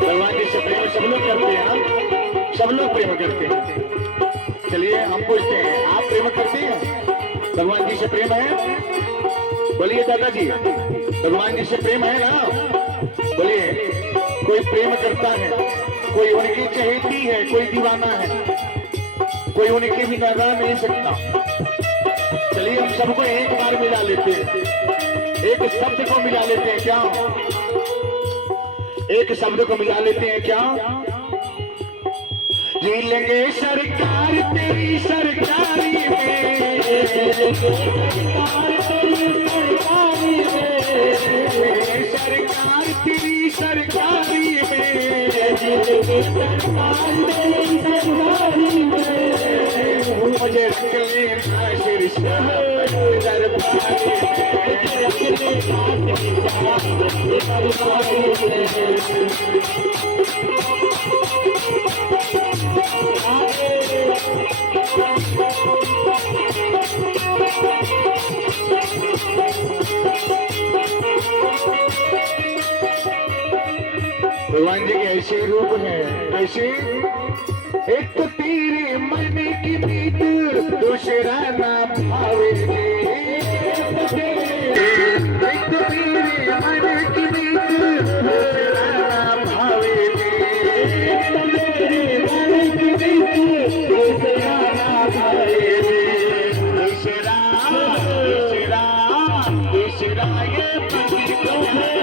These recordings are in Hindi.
भगवान जी से प्रेम सब लोग करते हैं, सब लोग प्रेम करते हैं। चलिए हम पूछते हैं, आप प्रेम करते हैं? भगवान जी से प्रेम है? बोलिए दादाजी, भगवान जी से प्रेम है ना? बोलिए। कोई प्रेम करता है, कोई उनकी चहेती है, कोई दीवाना है, कोई उनके बिना रह नहीं सकता। चलिए हम सबको एक बार मिला लेते हैं, एक शब्द को मिला लेते हैं क्या? एक शब्द को मिला लेते हैं क्या? जी लेंगे सरकार तेरी सरकारी में, सरकार तेरी सरकारी में, सरकार तेरी सरकारी में, सरकार तेरी सरकारी में, मुझे रख लेना शीर्षक दरबारी भगवान जी के ऐसे रूप है, ऐसे एक तो तेरे मन की मीत दूसरा ना भावे, एक तो तेरे मन की मीत दूसरा ना भावे, एक तो तेरे मन की मीत दूसरा ना भावे, दूसरा दूसरा दूसरा ये पति को है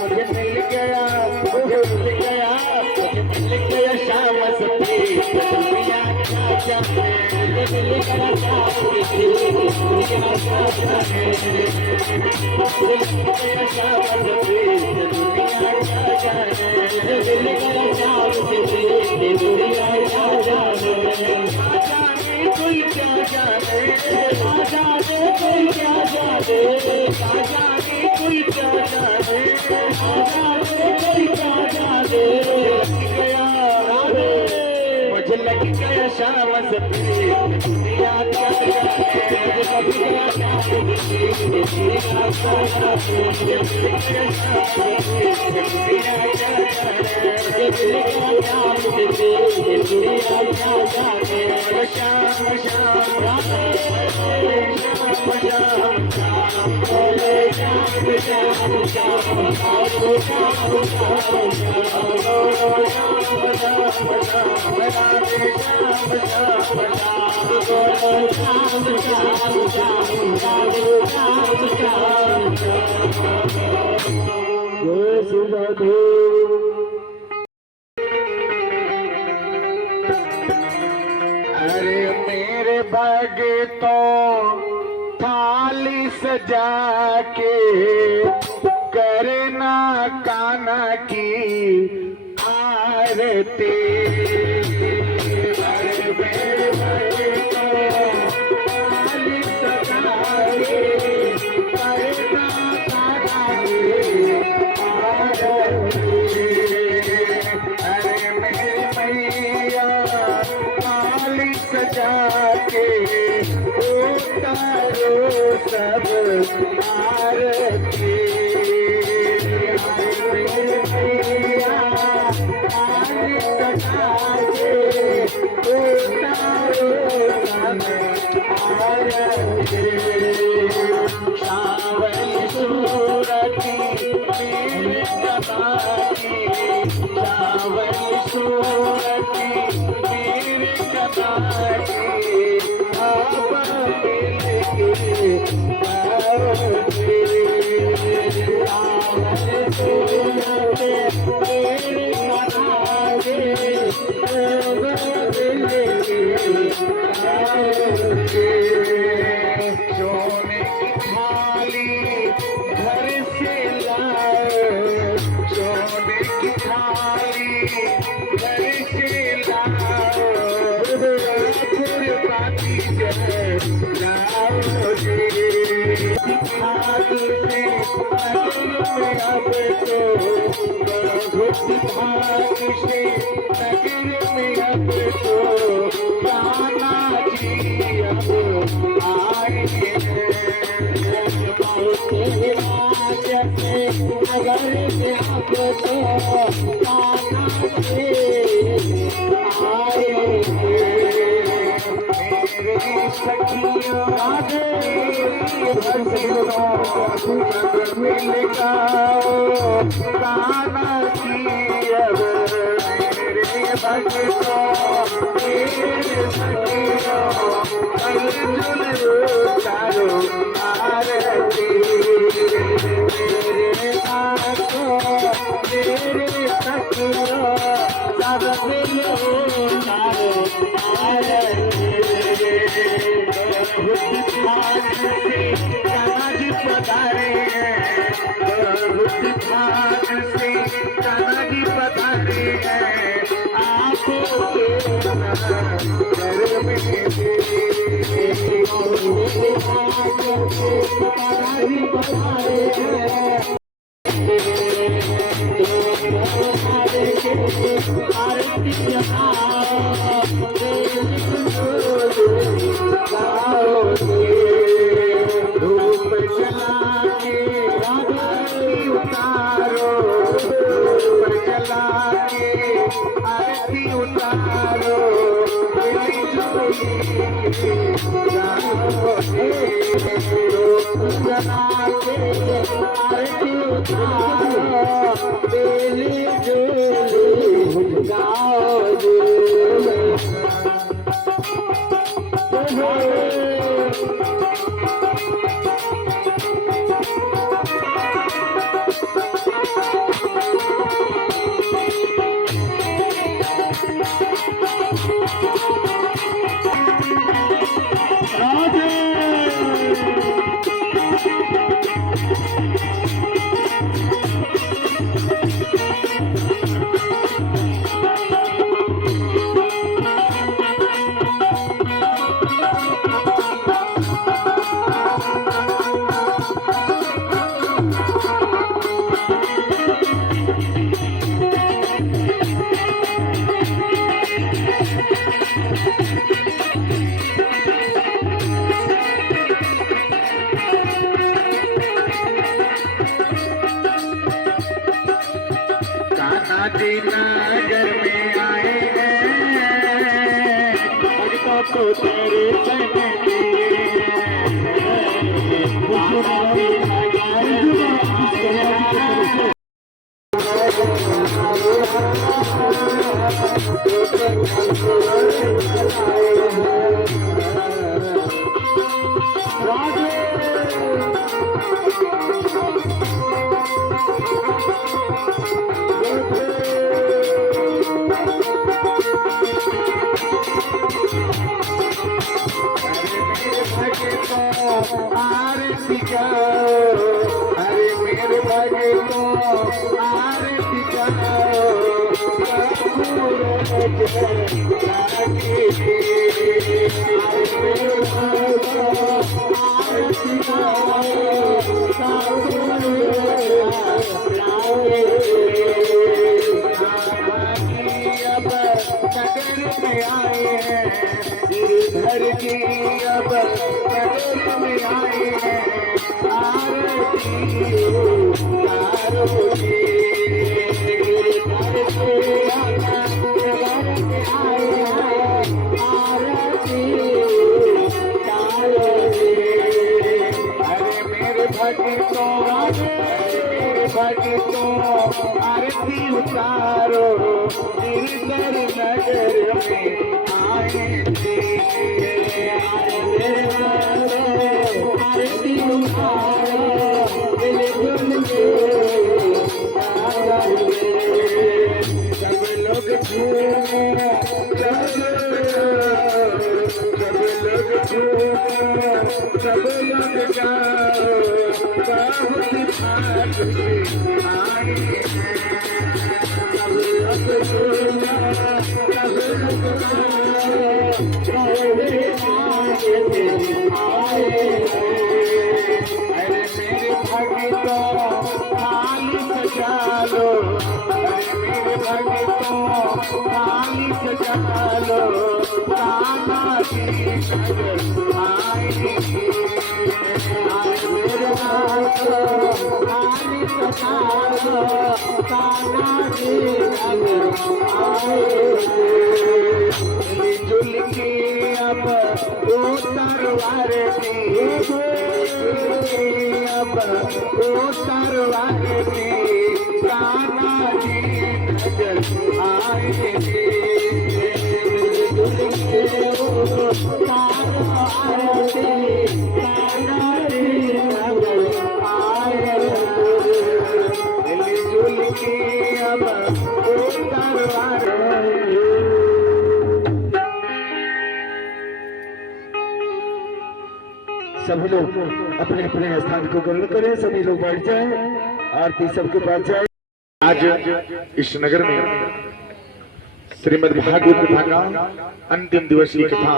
मुझे मिल गया, मुझे मिल गया, मुझे मिल गया शाम से दुनिया क्या जाने, मुझे मिल गया शाम से दुनिया क्या जाने, मुझे मिल गया शाम से दुनिया क्या जाने, मुझे मिल गया शाम से दुनिया क्या जाने, जाने कोई क्या जाने, जाने कोई क्या जाने, जाने कोई क्या जाने, जाने कोई क्या जाने, गया मुझे लग गया शाम से दुनिया क्या जाने, मुझे लग गया शाम से दुनिया क्या जाने, मुझे लग गया शाम से दुनिया क्या जाने, मुझे लग गया शाम से दुनिया क्या जाने, शाम शाम राधे शाम शाम शाम बोले शाम शाम शाम आओ शाम शाम शाम शाम शाम राधे शाम शाम शाम बोले शाम शाम शाम राधे शाम शाम शाम जय श्री राधे। लगे तो थाली सजा के करना कान्हा की आरती। अरे मेरे लगे तो थाली सजा के करना कान्हा की आरती। अरे मेरे मैया थाली सजा के उतारो सब आरती। मेरे मैया थाली सजा के उतारो सब आरती। सावली सूरती मेरे कबाती, सावली सूरती मेरे कबाती, आप मिलके गाओगे। सावली सूरती मेरे कबाती, आप मिलके गाओगे। सोने की थाली घर से लाओ, सोने की थाली घर से लाओ, कुर्बानी जलाओगे। भाग से नगर में अब तो बहुत भाग से नगर में अब तो कान्हा जी अब आएंगे। बहुत भाग से नगर में अब तो कान्हा जी आएंगे। मेरी सखियों मिलगा कान्हा की अब मेरे भक्तों मेरे सखियों मिलजुल उतारो आरती। मेरे भक्तों मेरे सखियों सब मिल उतारो आरती। भाग से कान्हा जी पधारे हैं, बहुत भाग से कान्हा जी पधारे हैं। आपको घर में भाग से कान्हा जी पधारे हैं। आरती धूप जला के आरती उतारो, धूप जला के आरती उतारो। धूप जला के आरती उतारो, बेली जोली गाओगे। कान्हा नगर में आए हैं, भक्तों को दर्शन दिए हैं। घर की अब नगर में आए हैं आरती आरती घर से आना नगर में आए हैं आरती आरती अरे मेरे भक्तों आरती उतारो गिरधर नगर में आए थे आरती उतारो गिरधर सब लोग झूमे सब लोग झूमे सब लोग गाओ बहुत भाग से आए हैं सब लोग झूमे सब लोग गाओ आए हैं अरे मेरे भक्तों थाली सजा लो अरे मेरे भक्तों थाली सजा लो कान्हा जी नगर आएंगे मेरे भक्तों थाली सजा लो कान्हा जी नगर आएंगे मिलजुल के अब उतरवार की अब उतरवार की कान्हा जी नगर आएंगे मिलजुल के उतरवार की कान्हा जी नगर आएंगे मिलजुल के अब उतरवार सभी लोग अपने अपने स्थान को ग्रहण करें सभी लोग बैठ जाएं आरती सबके पास जाए आज इस नगर में श्रीमद् भागवत कथा का अंतिम दिवस की कथा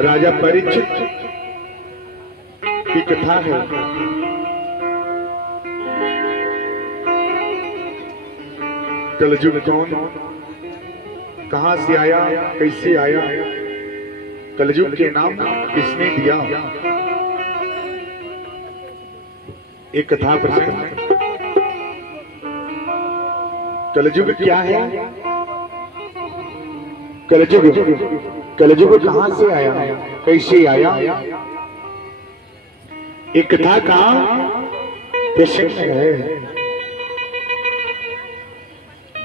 राजा परीक्षित की कथा है। कलयुग कौन, कहां से आया, कैसे आया, कलयुग के नाम किसने दिया, एक कथा प्रसंग। कलयुग क्या है, कलयुग कहां से आया, कैसे आया, एक कथा का प्रसंग है।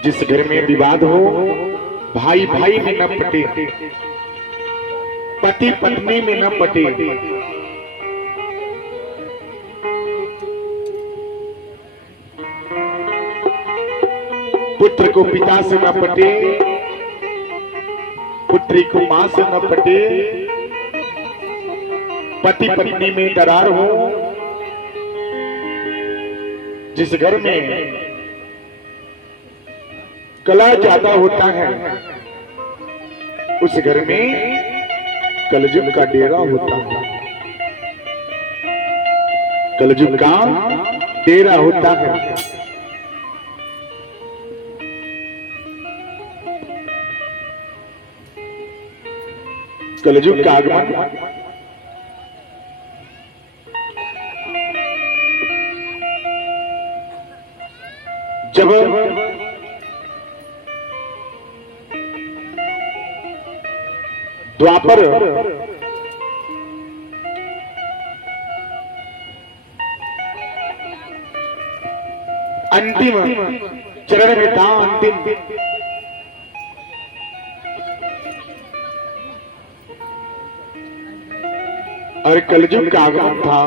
जिस घर में विवाद हो, भाई भाई में न पटे, पति पत्नी में न पटे, पुत्र को पिता से न पटे, पुत्री को मां से न पटे, पति पत्नी में दरार हो, जिस घर में कला ज्यादा होता है उस घर में कलयुग का डेरा होता है, कलयुग का डेरा होता है। कलयुग का आगमन जब द्वापर अंतिम चरण में था, अंतिम और कलयुग का आगमन था,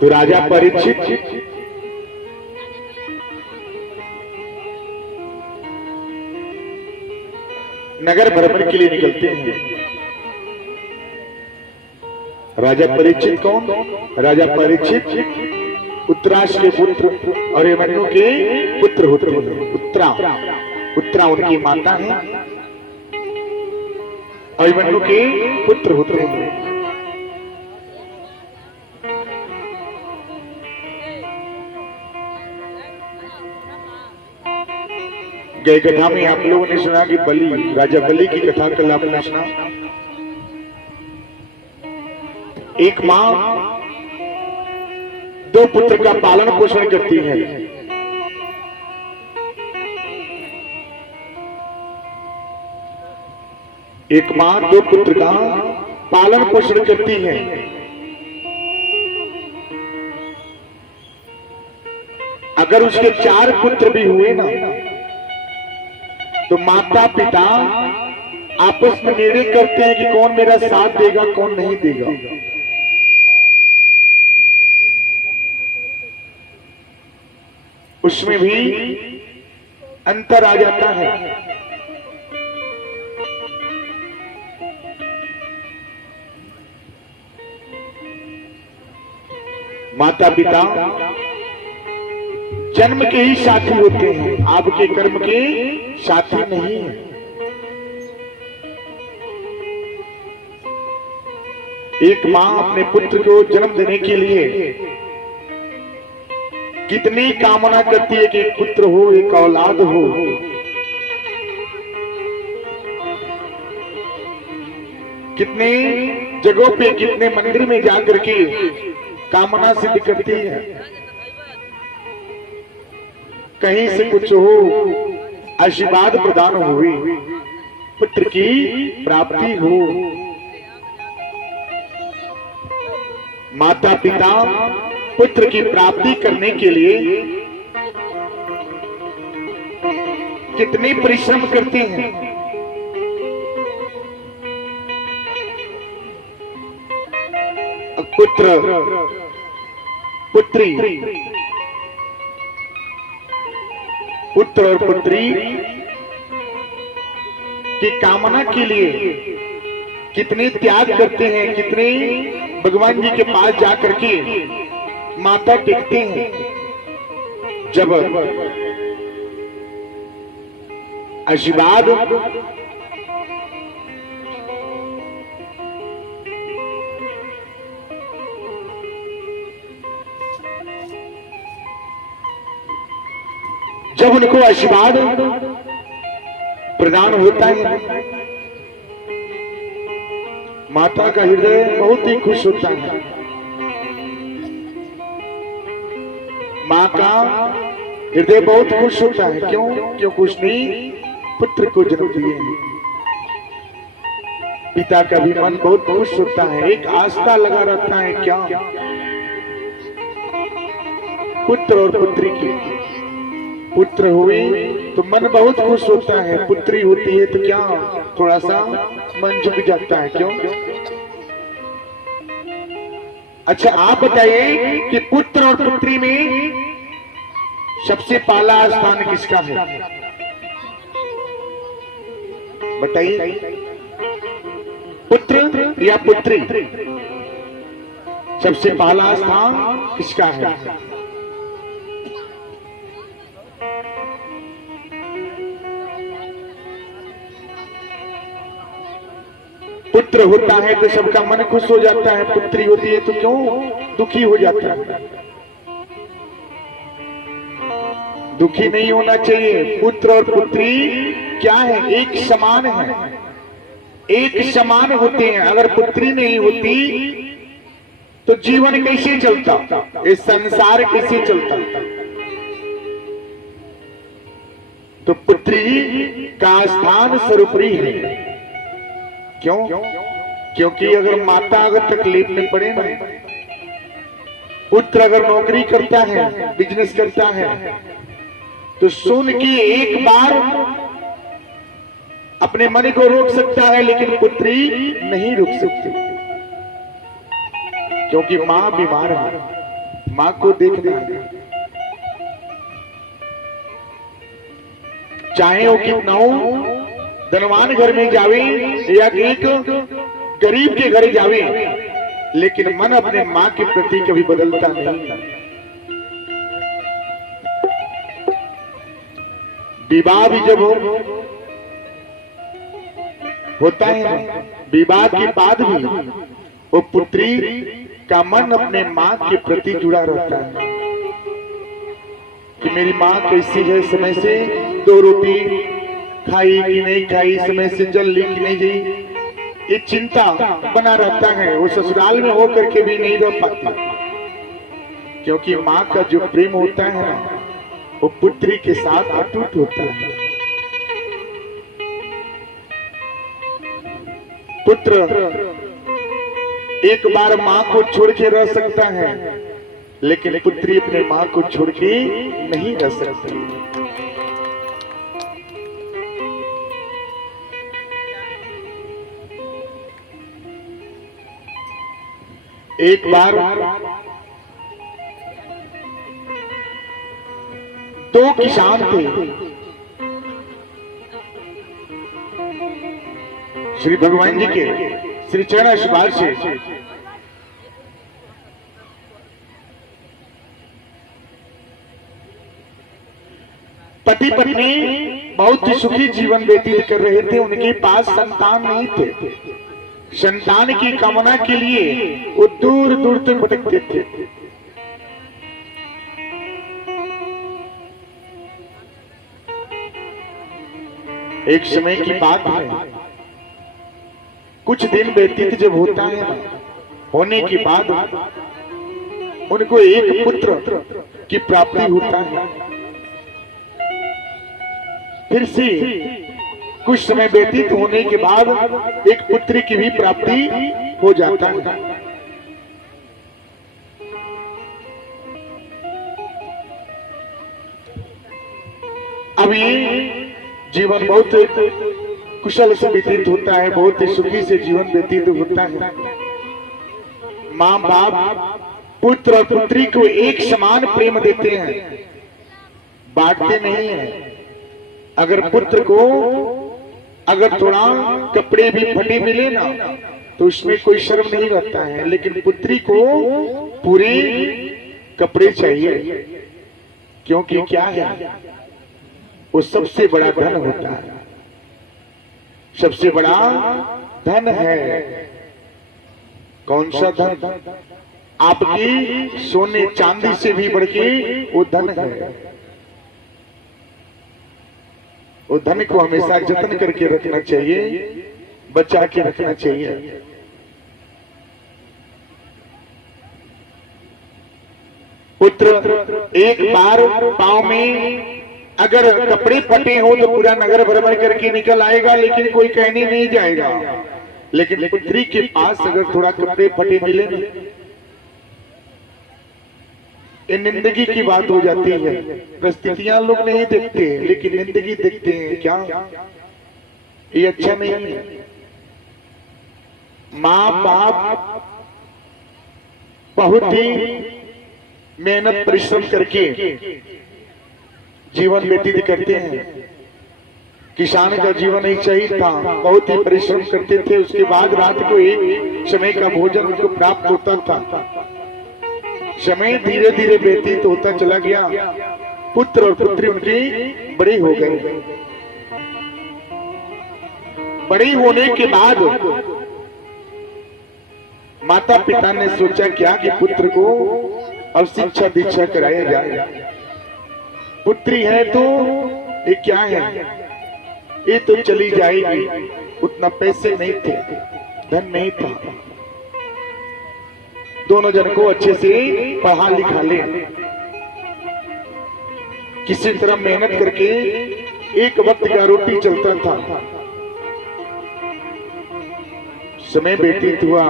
तो राजा परीक्षित नगर भ्रमण के लिए निकलते हैं। राजा परीक्षित कौन? राजा परीक्षित उत्तराश के पुत्र और अभिमन्यु के पुत्र होते हैं। उत्तरा उनकी माता है, अभिमन्यु के पुत्र होते हैं। गई कथा में आप लोगों ने सुना कि बलि, राजा बलि की कथा कल आपने सुना। एक मां दो पुत्र का पालन पोषण करती है। एक मां दो पुत्र का पालन पोषण करती है। अगर उसके 4 पुत्र भी हुए ना, तो माता पिता आपस में निर्णय करते हैं कि कौन मेरा साथ देगा, कौन नहीं देगा। उसमें भी अंतर आ जाता है। माता पिता जन्म के ही साथी होते हैं, आपके कर्म के साथी नहीं है। एक मां अपने पुत्र को जन्म देने के लिए कितनी कामना करती है कि एक पुत्र हो, एक औलाद हो। कितने जगहों पे, कितने मंदिर में जाकर के कामना सिद्ध करती है, कहीं से कुछ हो, आशीर्वाद प्रदान हुए, पुत्र की प्राप्ति हो। माता पिता पुत्र की प्राप्ति करने के लिए कितने परिश्रम करते हैं। पुत्र पुत्री, पुत्र और पुत्री की कामना के लिए कितने त्याग करते हैं, कितने भगवान जी के पास जाकर के माता टेकते हैं। जब आशीर्वाद जब उनको आशीर्वाद प्रदान होता है, माता का हृदय बहुत ही खुश होता है। माँ का हृदय बहुत खुश होता है। क्यों उसने पुत्र को जन्म दिए। पिता का भी मन बहुत खुश होता है, एक आस्था लगा रहता है। क्या पुत्र और पुत्री की, पुत्र हुए तो मन बहुत खुश होता है, पुत्री होती है तो क्या थोड़ा सा मन झुक जाता है। क्यों? अच्छा आप बताइए कि पुत्र और पुत्री में सबसे पहला स्थान किसका है? बताइए, पुत्र या पुत्री? सबसे पहला स्थान किसका है? पुत्र होता है तो सबका मन खुश हो जाता है, पुत्री होती है तो क्यों दुखी हो जाता है? दुखी नहीं होना चाहिए। पुत्र और पुत्री क्या है? एक समान है, एक समान होते हैं। अगर पुत्री नहीं होती तो जीवन कैसे चलता, ये संसार कैसे चलता? तो पुत्री का स्थान सर्वोपरि है। क्यों? क्योंकि अगर माता अगर तकलीफ में पड़े ना, पुत्र अगर नौकरी करता है, बिजनेस करता है, तो सुन के एक बार अपने मन को रोक सकता है, लेकिन पुत्री नहीं रोक सकती। क्योंकि मां बीमार है, मां को देखना है। चाहे वो कितना हो, धनवान घर में जावे या एक गरीब के घर जावे, लेकिन मन अपने माँ के प्रति कभी बदलता नहीं। विवाह भी जब होता है ना, विवाह के बाद भी वो पुत्री का मन अपने माँ के प्रति जुड़ा रहता है कि मेरी माँ कैसी है, समय से 2 रोटी खाई कि नहीं खाई, समय से जल ली कि नहीं जी, ये चिंता बना रहता है। वो ससुराल में होकर के भी नहीं रह पाती, क्योंकि माँ का जो प्रेम होता है ना, वो पुत्री के साथ अटूट होता है। पुत्र एक बार माँ को छोड़ के रह सकता है, लेकिन पुत्री अपने माँ को छोड़ के नहीं रह सकती। एक बार 2 किसान थे, श्री भगवान जी के श्री चरण आशीर्वाद से पति पत्नी बहुत ही सुखी जीवन व्यतीत कर रहे थे। उनके पास संतान नहीं थे। संतान की कामना के लिए वो दूर दूर तक भटकते थे। एक समय की बात है, कुछ दिन व्यतीत जब होता है, होने के बाद उनको एक पुत्र की प्राप्ति होता है। फिर से कुछ समय व्यतीत होने के बाद एक पुत्री की भी प्राप्ति हो जाता है। अब ये जीवन बहुत कुशल से व्यतीत होता है, बहुत ही सुखी से जीवन व्यतीत होता है। माँ बाप पुत्र और पुत्री को एक समान प्रेम देते हैं, बांटते नहीं है। अगर पुत्र को अगर थोड़ा कपड़े भी फटे मिले ना, तो उसमें कोई शर्म नहीं रहता है, लेकिन पुत्री को पूरे कपड़े चाहिए, क्योंकि क्या है, वो सबसे बड़ा धन होता है, सबसे बड़ा धन है। कौन सा धन? आपकी सोने चांदी से भी बढ़ के वो धन है। वो धन को हमेशा जतन करके रखना चाहिए, बचा के रखना चाहिए। पुत्र एक बार पांव में अगर कपड़े फटे हो तो पूरा नगर भ्रमण करके निकल आएगा, लेकिन कोई कहने नहीं जाएगा। लेकिन पुत्री के पास अगर थोड़ा कपड़े फटे मिले ना, ये निंदगी की बात हो जाती है। परिस्थितियां लोग नहीं देखते, लेकिन निंदगी देखते हैं। क्या ये अच्छा नहीं है? माँ बाप बहुत ही मेहनत परिश्रम करके जीवन व्यतीत करते हैं। किसान का जीवन ऐसा ही था, बहुत ही परिश्रम करते थे। उसके बाद रात को एक समय का भोजन उनको प्राप्त होता था। समय धीरे धीरे व्यतीत होता चला गया। पुत्र और पुत्री उनकी बड़े हो गए। बड़े होने के बाद माता पिता ने सोचा क्या कि पुत्र को अब शिक्षा दीक्षा कराया जाए। पुत्री है तो ये क्या है, ये तो चली जाएगी। उतना पैसे नहीं थे, धन नहीं था। दोनों जन को अच्छे से पढ़ा लिखा ले, किसी तरह मेहनत करके एक वक्त का रोटी चलता था। समय व्यतीत हुआ,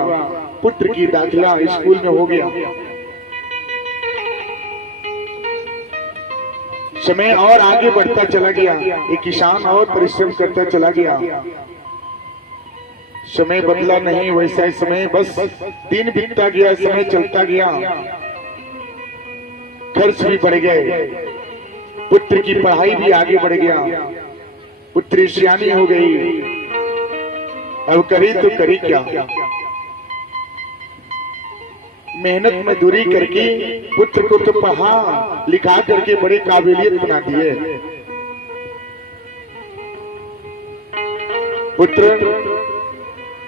पुत्र की दाखिला स्कूल में हो गया। समय और आगे बढ़ता चला गया। एक किसान और परिश्रम करता चला गया। समय बदला नहीं, वैसा ही समय बस दिन बीतता गया, समय चलता गया, खर्च भी बढ़ गए, पुत्र की पढ़ाई भी आगे बढ़ गया। पुत्री सियानी हो गई। अब करी तो करी क्या? मेहनत मजदूरी करके पुत्र को तो पढ़ा लिखा करके बड़े काबिलियत बना दिए। पुत्र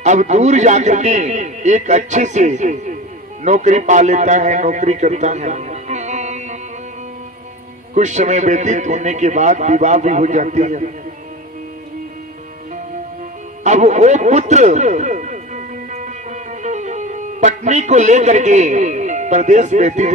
अब दूर जाकर के एक अच्छे से नौकरी पा लेता है, नौकरी करता है। कुछ समय व्यतीत होने के बाद विवाह भी हो जाती है। अब वो पुत्र पत्नी को लेकर के प्रदेश व्यतीत